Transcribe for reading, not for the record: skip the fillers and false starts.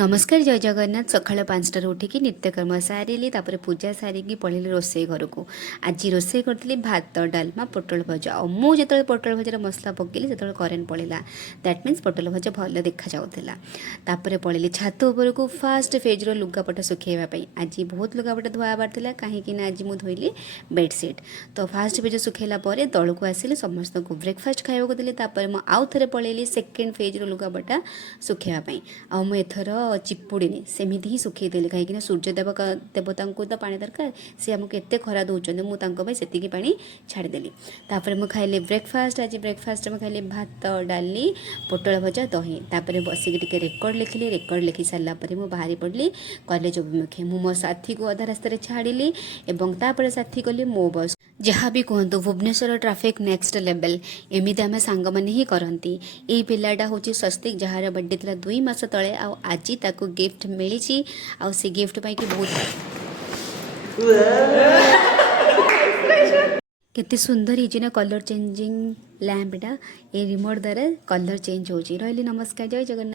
नमस्कार जय जगन्नाथ सकाल 5टार उठिकी नित्यकर्म सारिली तापर पूजा सारिकी पढ़ी रोसई घर को आज रोसई करी भात डालमा पोटल भजा और मुझे जो पोटल भजार मसला पकईली जो करेन्ट पड़ेगा दैट मीन्स पोटल भजा भल देखा जाऊला पड़ेली छात उपर को फास्ट फेज्र लुगापटा सुखाइवाई आज बहुत लुगापटा धुआबार था कहीं आज मुझे धोली बेडसीट तो फास्ट फेज सुखैला तौल को आसिली समस्त को ब्रेकफास्ट खाइबा देली आउ थे पलैली सेकेंड फेज्र लुगापटा सुखाइवाई आउथर चिपुड़ीनी सेमती ही सुखईदेली कहीं सूर्यदेव देवता को तो पानी दरकार सी आमको एत खरा दौरान मुझे पा छाड़देली मुझे खाइली ब्रेकफास्ट आज ब्रेकफास्ट में खाइली भात डाली पोटल भजा दही तापर बसिक रेकर्ड लिखिली रेकर्ड लिखि सारापर मुझे बाहरी पड़ी कॉलेज अभिमुखे मो साथी को अधा रास्तार छाड़ी और साथी कली मो बस जहाँ भी कहतु भुवनेश्वर ट्राफिक नेक्स्ट लेवल एमती आम सांग मैंने ही करती यही पिलाटा हूँ स्वस्तिक जार बर्थडे था 2 मास तले आज ताको गिफ्ट मिली आ से गिफ्ट पाई बहुत केते सुंदर ही कलर चेंजिंग लैंपटा ये रिमोट द्वारा कलर चेंज हो रही। नमस्कार जय जगन्नाथ।